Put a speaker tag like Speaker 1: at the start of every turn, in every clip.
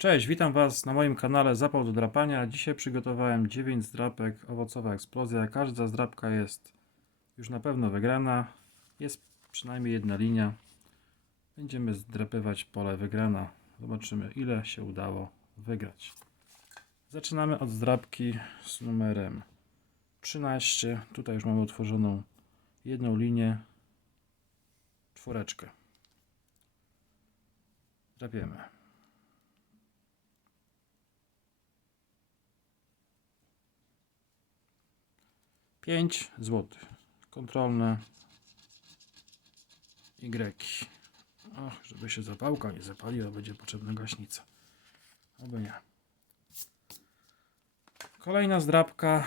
Speaker 1: Cześć, witam Was na moim kanale Zapał do drapania. Dzisiaj przygotowałem 9 zdrapek Owocowa Eksplozja. Każda zdrapka jest już na pewno wygrana. Jest przynajmniej jedna linia. Będziemy zdrapywać pole wygrana. Zobaczymy ile się udało wygrać. Zaczynamy od zdrapki z numerem 13. Tutaj już mamy utworzoną jedną linię, czwóreczkę. Drapiemy. Pięć złotych. Kontrolne Y. Och, żeby się zapałka nie zapaliła, będzie potrzebna gaśnica. Oby nie. Kolejna zdrabka.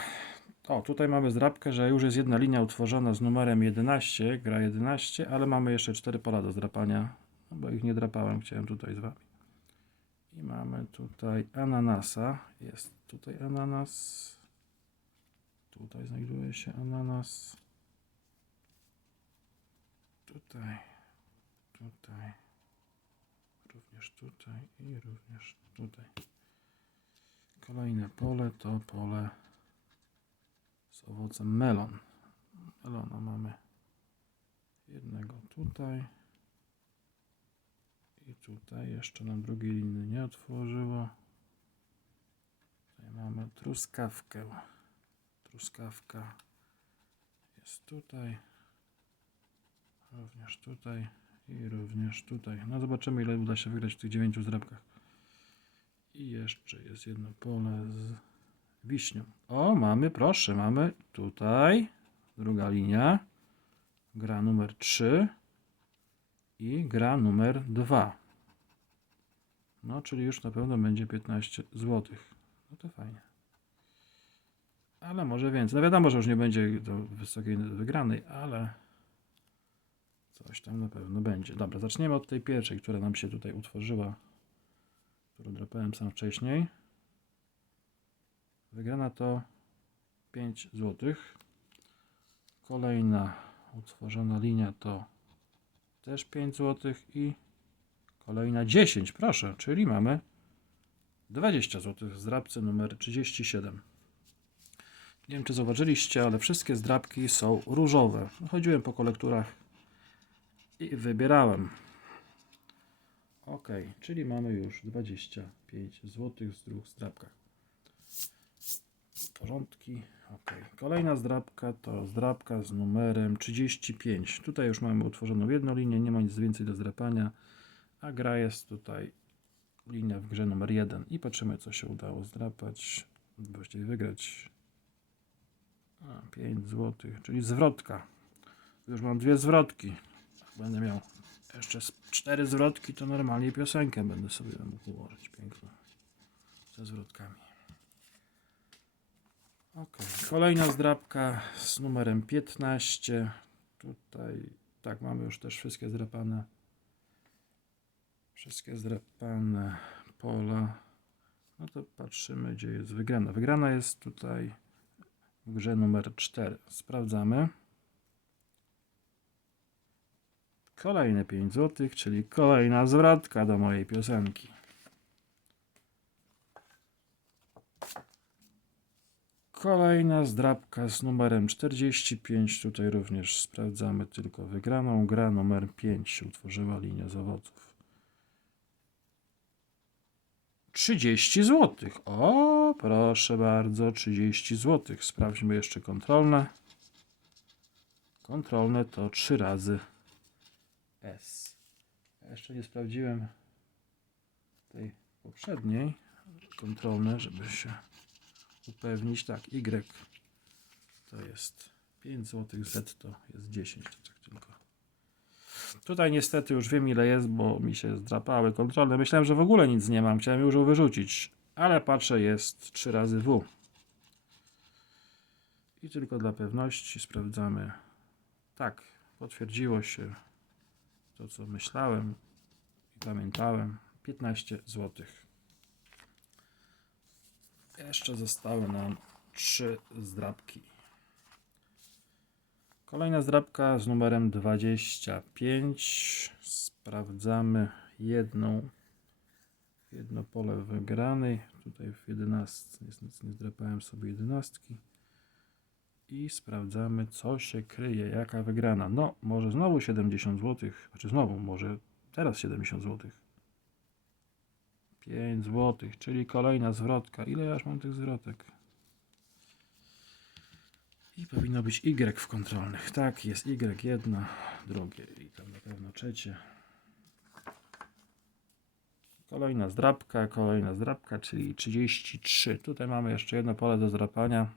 Speaker 1: O, tutaj mamy zdrabkę, że już jest jedna linia utworzona z numerem 11, gra 11, ale mamy jeszcze cztery pola do zdrapania, no bo ich nie drapałem, chciałem tutaj z wami. I mamy tutaj ananasa. Jest tutaj ananas. Tutaj znajduje się ananas. Tutaj, tutaj, również tutaj i również tutaj. Kolejne pole to pole z owocem melon. Melona mamy jednego tutaj i tutaj. Jeszcze nam drugiej liny nie otworzyło. Tutaj mamy truskawkę. Truskawka jest tutaj. Również tutaj i również tutaj. No zobaczymy ile uda się wygrać w tych dziewięciu zdrabkach. I jeszcze jest jedno pole z wiśnią. O, mamy, proszę, mamy tutaj druga linia. Gra numer 3 i gra numer 2. No, czyli już na pewno będzie 15 zł. No to fajnie. Ale może więcej. No wiadomo, że już nie będzie do wysokiej wygranej, ale coś tam na pewno będzie. Dobra, zaczniemy od tej pierwszej, która nam się tutaj utworzyła, którą drapałem sam wcześniej. Wygrana to 5 zł. Kolejna utworzona linia to też 5 zł i kolejna 10, proszę, czyli mamy 20 zł w zdrabce numer 37. Nie wiem, czy zauważyliście, ale wszystkie zdrabki są różowe. Chodziłem po kolekturach i wybierałem. Ok, czyli mamy już 25 zł z dwóch zdrabkach. Porządki. Ok. Kolejna zdrabka to zdrabka z numerem 35. Tutaj już mamy utworzoną jedną linię, nie ma nic więcej do zdrapania, a gra jest tutaj linia w grze numer 1 i patrzymy co się udało zdrapać, właściwie wygrać. A, 5 zł, czyli zwrotka. Już mam dwie zwrotki. Będę miał jeszcze cztery zwrotki, to normalnie piosenkę będę sobie mógł ułożyć. Piękną. Ze zwrotkami. Ok. Kolejna zdrabka z numerem 15. Tutaj, tak, mamy już też wszystkie zdrapane. Wszystkie zdrapane pola. No to patrzymy, gdzie jest wygrana. Wygrana jest tutaj w grze numer 4. Sprawdzamy. Kolejne 5 zł, czyli kolejna zwrotka do mojej piosenki. Kolejna zdrabka z numerem 45. Tutaj również sprawdzamy tylko wygraną. Gra numer 5 się utworzyła linia z 30 zł. O, proszę bardzo, 30 zł. Sprawdźmy jeszcze kontrolne. Kontrolne to 3 razy S. Ja jeszcze nie sprawdziłem tej poprzedniej kontrolne, żeby się upewnić. Tak, Y to jest 5 zł, Z to jest 10. Tutaj niestety już wiem ile jest, bo mi się zdrapały kontrolne. Myślałem, że w ogóle nic nie mam. Chciałem już ją wyrzucić, ale patrzę jest 3 razy W. I tylko dla pewności sprawdzamy. Tak, potwierdziło się to, co myślałem i pamiętałem. 15 zł. Jeszcze zostały nam trzy zdrabki. Kolejna zdrabka z numerem 25. Sprawdzamy jedną, jedno pole wygranej. Tutaj w 11 niestety nie zdrapałem sobie jedenastki. I sprawdzamy, co się kryje, jaka wygrana. No, może znowu 70 zł. Znaczy znowu, może teraz 70 zł. 5 zł, czyli kolejna zwrotka. Ile ja już mam tych zwrotek? I powinno być Y w kontrolnych. Tak, jest Y jedno, drugie i tam na pewno trzecie. Kolejna zdrabka, kolejna zdrabka, czyli 33. Tutaj mamy jeszcze jedno pole do zdrapania.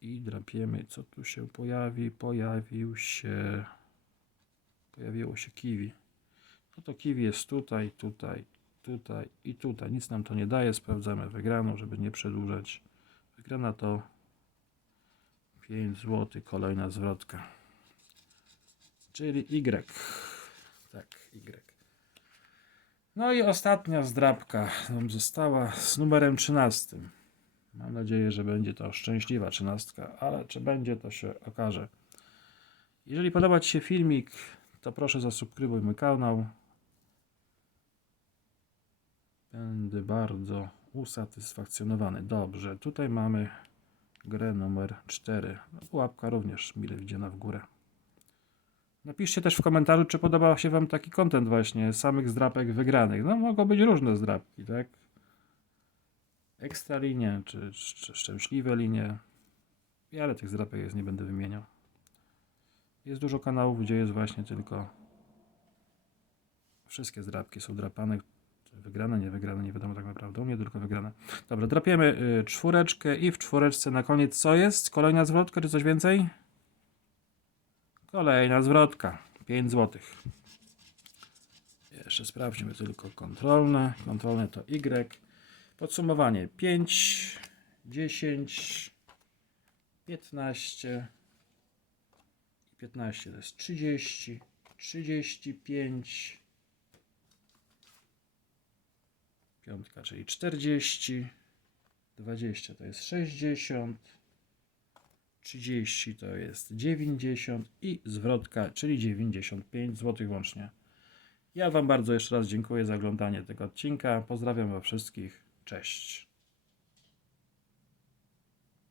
Speaker 1: I drapiemy, co tu się pojawi? Pojawił się... Pojawiło się kiwi. No to kiwi jest tutaj, tutaj, tutaj i tutaj. Nic nam to nie daje. Sprawdzamy wygraną, żeby nie przedłużać. Wygrana to 5 zł, kolejna zwrotka. Czyli Y. Tak, Y. No i ostatnia zdrabka nam została z numerem 13. Mam nadzieję, że będzie to szczęśliwa trzynastka, ale czy będzie, to się okaże. Jeżeli podoba Ci się filmik, to proszę zasubskrybuj mój kanał. Będę bardzo usatysfakcjonowany. Dobrze, tutaj mamy grę numer 4. No, Łapka również mile widziana w górę. Napiszcie też w komentarzu, czy podobał się Wam taki content właśnie samych zdrapek wygranych. No mogą być różne zdrapki, tak? Ekstra linie, czy, czy szczęśliwe linie. Ja ale tych zdrapek jest nie będę wymieniał. Jest dużo kanałów, gdzie jest właśnie tylko wszystkie zdrapki są drapane. Wygrane, nie wygrane, nie wiadomo tak naprawdę. U mnie tylko wygrane. Dobra, drapiemy y, czwóreczkę i w czwóreczce na koniec co jest? Kolejna zwrotka czy coś więcej? Kolejna zwrotka. 5 zł. Jeszcze sprawdźmy tylko kontrolne. Kontrolne to Y. Podsumowanie 5, 10, 15 i 15 to jest 30, 35, piątka, czyli 40, 20 to jest 60, 30 to jest 90 i zwrotka, czyli 95 zł łącznie. Ja Wam bardzo jeszcze raz dziękuję za oglądanie tego odcinka. Pozdrawiam Was wszystkich. Cześć.